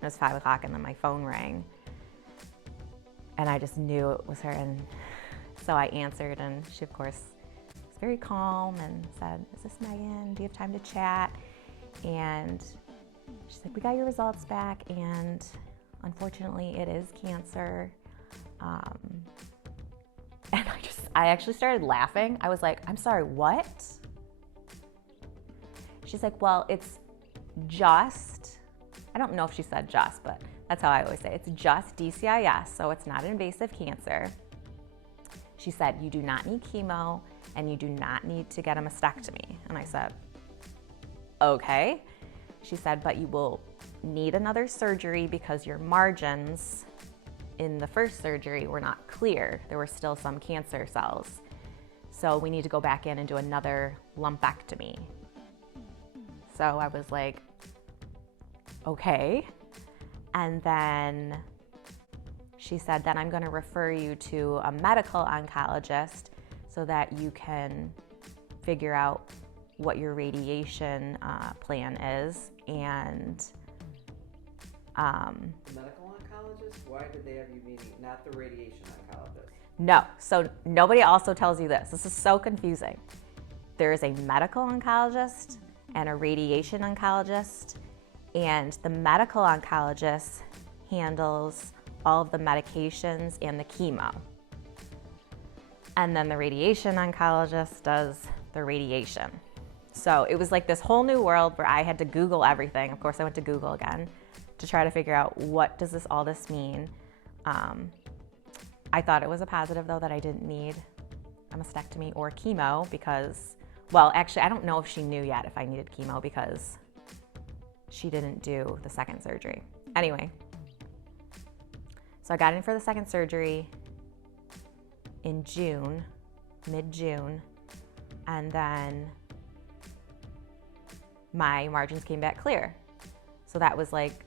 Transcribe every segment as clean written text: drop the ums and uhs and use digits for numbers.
It was 5 o'clock and then my phone rang. And I just knew it was her. And so I answered, and she, of course, was very calm and said, "Is this Meaghan? Do you have time to chat?" And she's like, "We got your results back, and unfortunately it is cancer." And I actually started laughing. I was like, "I'm sorry, what?" She's like, "Well, it's just," I don't know if she said just, but that's how I always say it. It's just DCIS, so it's not an invasive cancer. She said, "You do not need chemo and you do not need to get a mastectomy." And I said, "Okay." She said, "But you will need another surgery because your margins in the first surgery were not clear. There were still some cancer cells. So we need to go back in and do another lumpectomy." So I was like, okay. And then she said, "Then I'm going to refer you to a medical oncologist so that you can figure out what your radiation plan is." And the medical oncologist? Why did they have you meeting, not the radiation oncologist? no, so nobody also tells you this. This is so confusing. There is a medical oncologist and a radiation oncologist, and the medical oncologist handles all of the medications and the chemo. And then the radiation oncologist does the radiation. So it was like this whole new world where I had to Google everything. Of course, I went to Google again to try to figure out what does all this mean. I thought it was a positive, though, that I didn't need a mastectomy or chemo because, well, actually, I don't know if she knew yet if I needed chemo because she didn't do the second surgery. Anyway, so I got in for the second surgery in June, mid-June, and then my margins came back clear. So that was like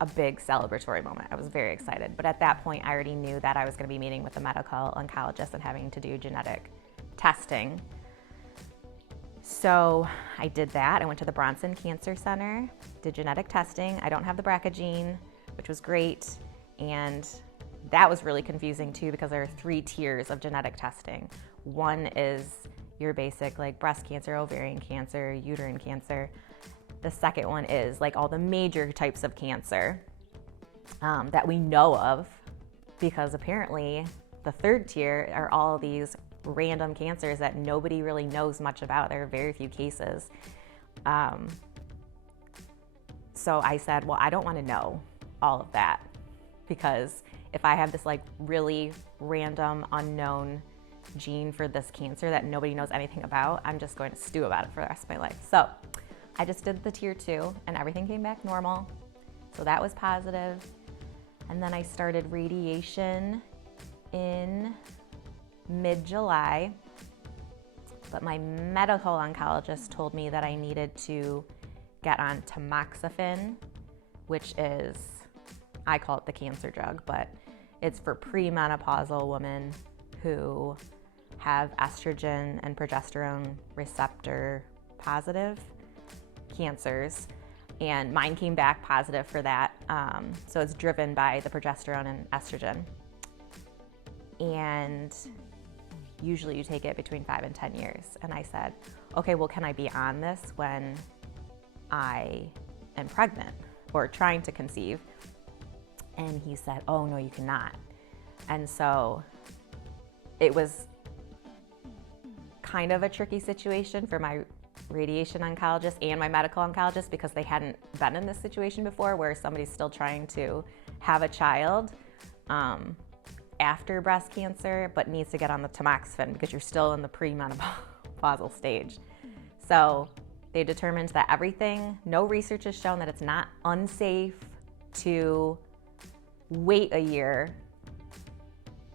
a big celebratory moment. I was very excited. But at that point, I already knew that I was going to be meeting with a medical oncologist and having to do genetic testing. So I did that. I went to the Bronson Cancer Center, did genetic testing. I don't have the BRCA gene, which was great. And that was really confusing too because there are 3 tiers of genetic testing. One is your basic like breast cancer, ovarian cancer, uterine cancer. The second one is like all the major types of cancer that we know of, because apparently the third tier are all these random cancers that nobody really knows much about. There are very few cases. So I said, well, I don't want to know all of that, because if I have this like really random unknown gene for this cancer that nobody knows anything about, I'm just going to stew about it for the rest of my life. So I just did the tier 2 and everything came back normal. So that was positive. And then I started radiation in mid-July. But my medical oncologist told me that I needed to get on tamoxifen, which is, I call it the cancer drug, but it's for premenopausal women who have estrogen and progesterone receptor positive cancers, and mine came back positive for that. So it's driven by the progesterone and estrogen. And usually you take it between 5 and 10 years. And I said, okay, well, can I be on this when I am pregnant or trying to conceive? And he said, oh, no, you cannot. And so it was kind of a tricky situation for my radiation oncologist and my medical oncologist, because they hadn't been in this situation before where somebody's still trying to have a child after breast cancer but needs to get on the tamoxifen because you're still in the premenopausal stage. So they determined that no research has shown that it's not unsafe to wait a year,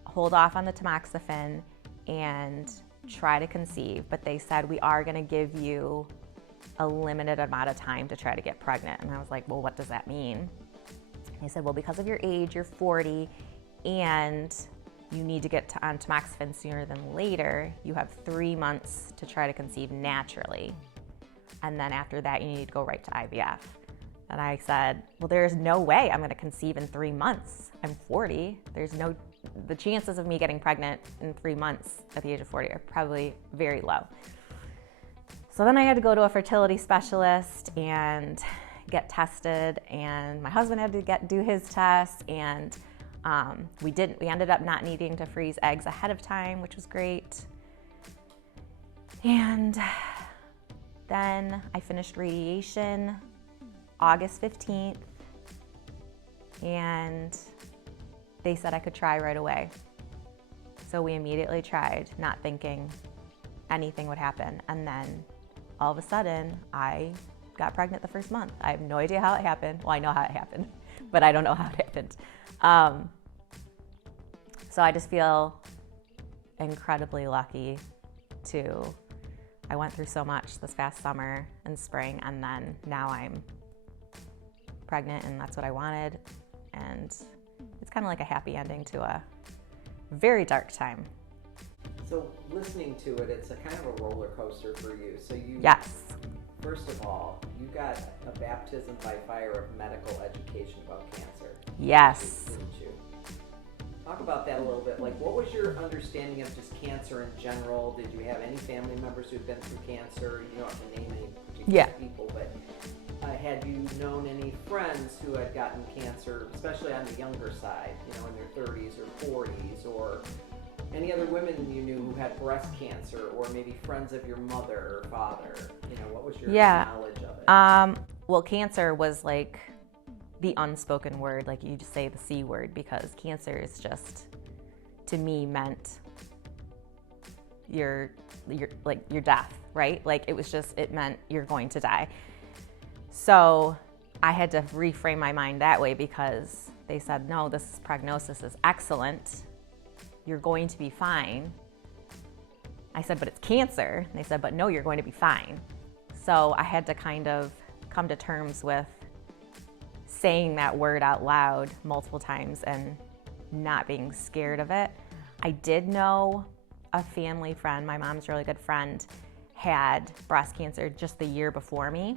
hold off on the tamoxifen, and try to conceive. But they said, we are going to give you a limited amount of time to try to get pregnant. And I was like, well, what does that mean? And he said, well, because of your age, you're 40, and you need to get on tamoxifen sooner than later. You have 3 months to try to conceive naturally. And then after that, you need to go right to IVF. And I said, well, there's no way I'm going to conceive in 3 months. I'm 40. The chances of me getting pregnant in 3 months at the age of 40 are probably very low. So then I had to go to a fertility specialist and get tested, and my husband had to do his test, and we ended up not needing to freeze eggs ahead of time, which was great. And then I finished radiation August 15th, and they said I could try right away. So we immediately tried, not thinking anything would happen. And then all of a sudden, I got pregnant the first month. I have no idea how it happened. Well, I know how it happened, but I don't know how it happened. So I just feel incredibly lucky I went through so much this past summer and spring, and then now I'm pregnant, and that's what I wanted. And it's kind of like a happy ending to a very dark time. So listening to it, it's a kind of a roller coaster for you. So Yes. First of all, you got a baptism by fire of medical education about cancer. Yes. Didn't you? Talk about that a little bit. Like, what was your understanding of just cancer in general? Did you have any family members who've been through cancer? You don't have to name any particular people, but had you known any friends who had gotten cancer, especially on the younger side, in their 30s or 40s, or any other women you knew who had breast cancer, or maybe friends of your mother or father? What was your knowledge of it? Well, cancer was like the unspoken word, like you just say the C word, because cancer is just, to me, meant your death, right? Like it meant you're going to die. So I had to reframe my mind that way, because they said, no, this prognosis is excellent. You're going to be fine. I said, but it's cancer. And they said, but no, you're going to be fine. So I had to kind of come to terms with saying that word out loud multiple times and not being scared of it. I did know a family friend, my mom's really good friend, had breast cancer just the year before me.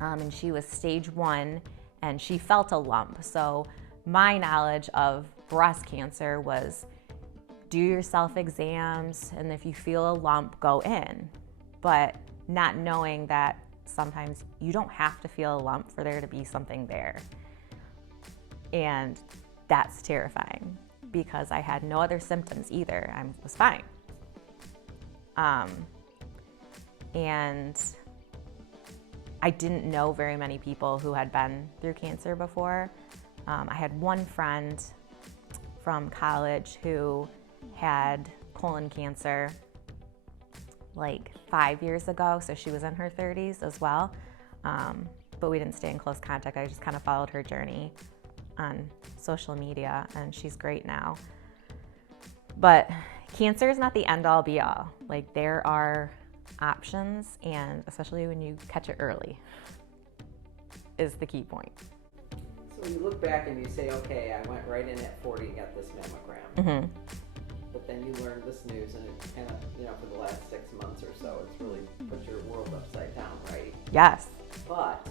And she was stage 1, and she felt a lump. So my knowledge of breast cancer was do your self-exams, and if you feel a lump, go in. But not knowing that sometimes you don't have to feel a lump for there to be something there. And that's terrifying, because I had no other symptoms either. I was fine. And I didn't know very many people who had been through cancer before. I had one friend from college who had colon cancer like 5 years ago, so she was in her 30s as well. But we didn't stay in close contact. I just kind of followed her journey on social media, and she's great now. But cancer is not the end-all be-all. Like, there are options, and especially when you catch it early is the key point. So you look back and you say, okay, I went right in at 40 and got this mammogram. Mm-hmm. But then you learned this news, and it kind of, for the last 6 months or so, it's really put your world upside down, right? Yes. But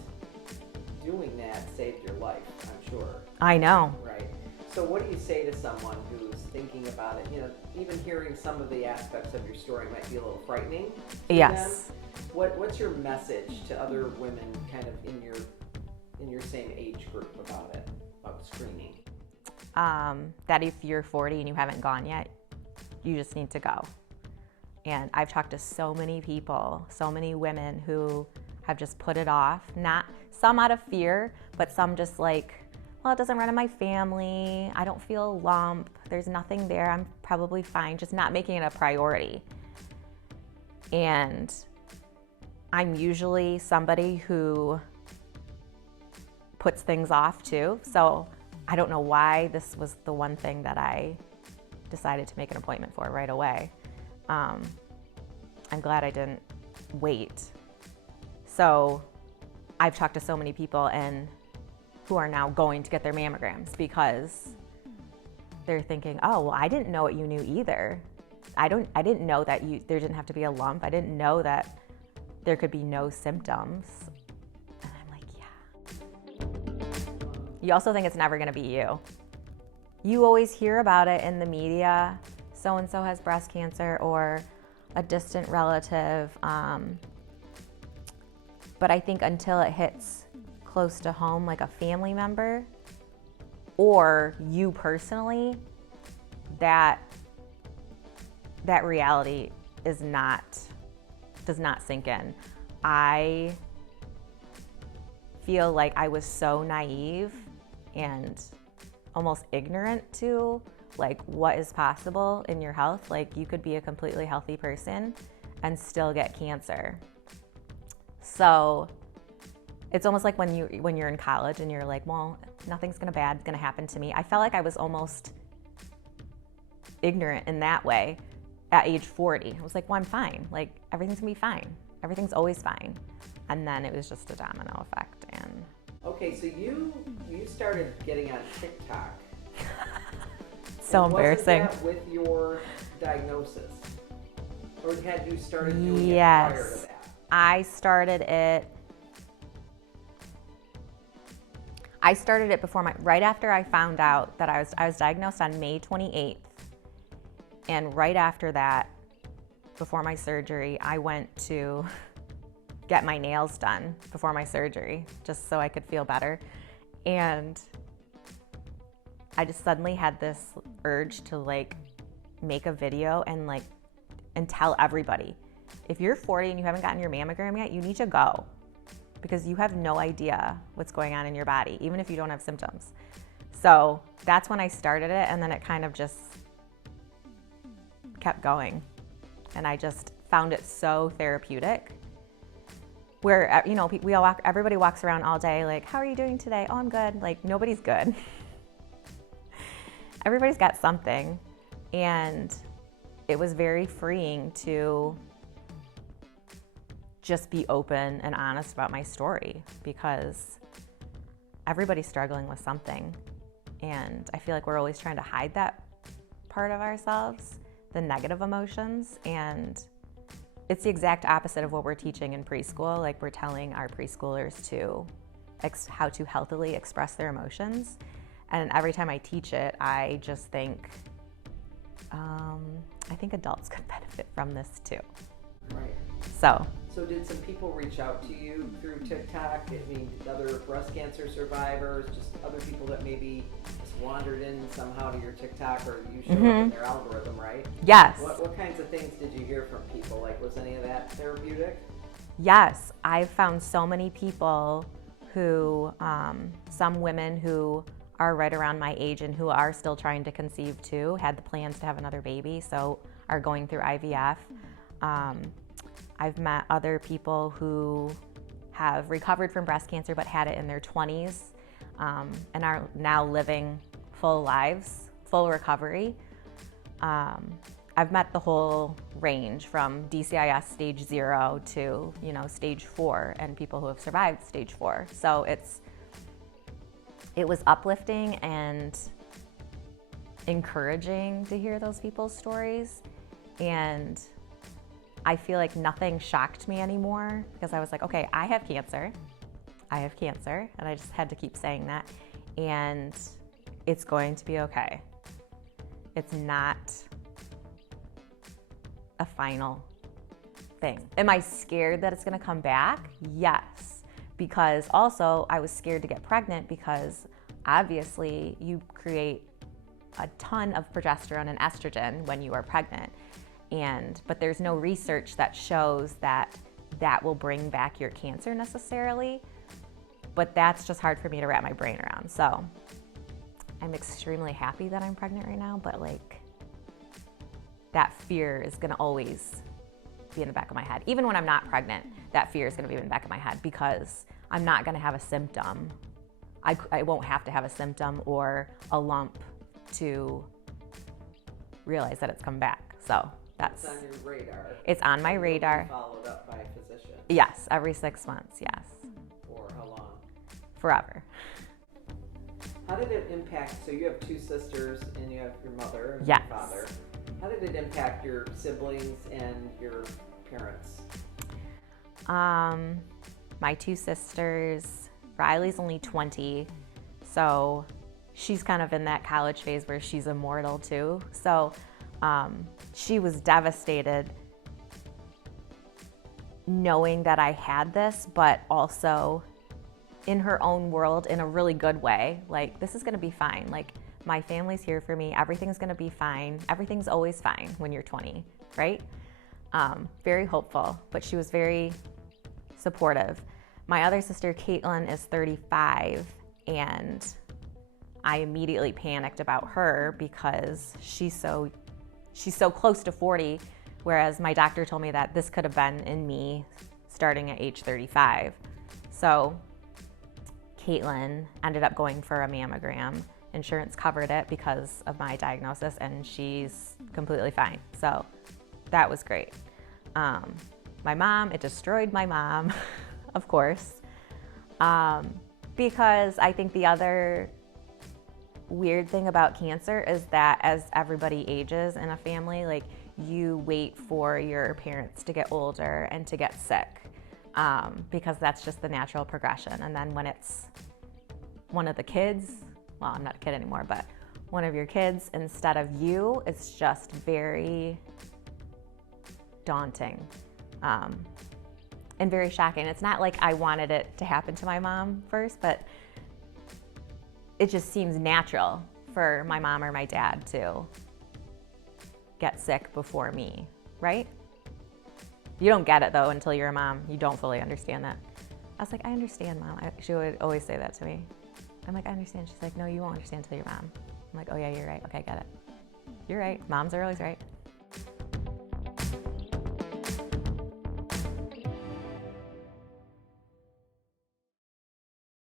doing that saved your life, I'm sure. I know. Right. So what do you say to someone who's thinking about it? Even hearing some of the aspects of your story might be a little frightening to Yes. them. What's your message to other women kind of in your same age group about it, about screening? That if you're 40 and you haven't gone yet, you just need to go. And I've talked to so many people, so many women who have just put it off, not some out of fear, but some just like, well, it doesn't run in my family, I don't feel a lump, there's nothing there, I'm probably fine, just not making it a priority. And I'm usually somebody who puts things off too, so I don't know why this was the one thing that I decided to make an appointment for right away. I'm glad I didn't wait. So I've talked to so many people and who are now going to get their mammograms because they're thinking, oh, well, I didn't know what you knew either. I didn't know that there didn't have to be a lump. I didn't know that there could be no symptoms. And I'm like, yeah. You also think it's never gonna be you. You always hear about it in the media. So-and-so has breast cancer, or a distant relative. But I think until it hits close to home, like a family member or you personally, that reality does not sink in. I feel like I was so naive and almost ignorant to like what is possible in your health. Like you could be a completely healthy person and still get cancer. So it's almost like when you're in college and you're like, well, nothing's bad gonna happen to me. I felt like I was almost ignorant in that way at age 40. I was like, well, I'm fine. Like everything's gonna be fine. Everything's always fine. And then it was just a domino effect. And okay, so you started getting on TikTok. So and embarrassing. Was that with your diagnosis, or had you started doing yes. it prior to that? I started it before right after I found out that I was diagnosed on May 28th. And right after that, before my surgery, I went to get my nails done before my surgery, just so I could feel better. And I just suddenly had this urge to like make a video and tell everybody, if you're 40 and you haven't gotten your mammogram yet, you need to go, because you have no idea what's going on in your body, even if you don't have symptoms. So that's when I started it, and then it kind of just kept going. And I just found it so therapeutic, where, everybody walks around all day like, how are you doing today? Oh, I'm good. Like, nobody's good. Everybody's got something. And it was very freeing to just be open and honest about my story, because everybody's struggling with something. And I feel like we're always trying to hide that part of ourselves, the negative emotions. And it's the exact opposite of what we're teaching in preschool. Like, we're telling our preschoolers how to healthily express their emotions. And every time I teach it, I just think, I think adults could benefit from this too. Right. So did some people reach out to you through TikTok? I mean, other breast cancer survivors, just other people that maybe just wandered in somehow to your TikTok, or you showed up in their algorithm, right? Yes. What kinds of things did you hear from people? Like, was any of that therapeutic? Yes, I've found so many people who, some women who are right around my age and who are still trying to conceive too, had the plans to have another baby, so are going through IVF. I've met other people who have recovered from breast cancer but had it in their 20s, and are now living full lives, full recovery. I've met the whole range from DCIS stage 0 to, stage 4, and people who have survived stage 4. So it was uplifting and encouraging to hear those people's stories. And I feel like nothing shocked me anymore, because I was like, okay, I have cancer, and I just had to keep saying that, and it's going to be okay. It's not a final thing. Am I scared that it's gonna come back? Yes, because also I was scared to get pregnant, because obviously you create a ton of progesterone and estrogen when you are pregnant. But there's no research that shows that will bring back your cancer necessarily. But that's just hard for me to wrap my brain around. So I'm extremely happy that I'm pregnant right now, but that fear is gonna always be in the back of my head. Even when I'm not pregnant, that fear is gonna be in the back of my head, because I'm not gonna have a symptom. I won't have to have a symptom or a lump to realize that it's come back. So it's on your radar. It's on my radar. Followed up by a physician. Yes, every 6 months, yes. For how long? Forever. How did it impact, so you have 2 sisters and you have your mother and yes. your father. How did it impact your siblings and your parents? My 2 sisters, Riley's only 20, So she's kind of in that college phase where she's immortal too. So she was devastated knowing that I had this, but also in her own world in a really good way. Like, this is gonna be fine. Like, my family's here for me. Everything's gonna be fine. Everything's always fine when you're 20, right? Very hopeful, but she was very supportive. My other sister, Caitlin, is 35, and I immediately panicked about her because she's so close to 40, whereas my doctor told me that this could have been in me starting at age 35. So Caitlin ended up going for a mammogram. Insurance covered it because of my diagnosis, and she's completely fine. So that was great. My mom, it destroyed my mom, of course, because I think the other weird thing about cancer is that as everybody ages in a family, like, you wait for your parents to get older and to get sick, because that's just the natural progression. And then when it's one of the kids, well, I'm not a kid anymore, but one of your kids instead of you, it's just very daunting, and very shocking. It's not like I wanted it to happen to my mom first, but it just seems natural for my mom or my dad to get sick before me, right? You don't get it though until you're a mom. You don't fully understand that. I was like, I understand, Mom. She would always say that to me. I'm like, I understand. She's like, no, you won't understand until you're mom. I'm like, oh yeah, you're right. Okay, I get it. You're right. Moms are always right.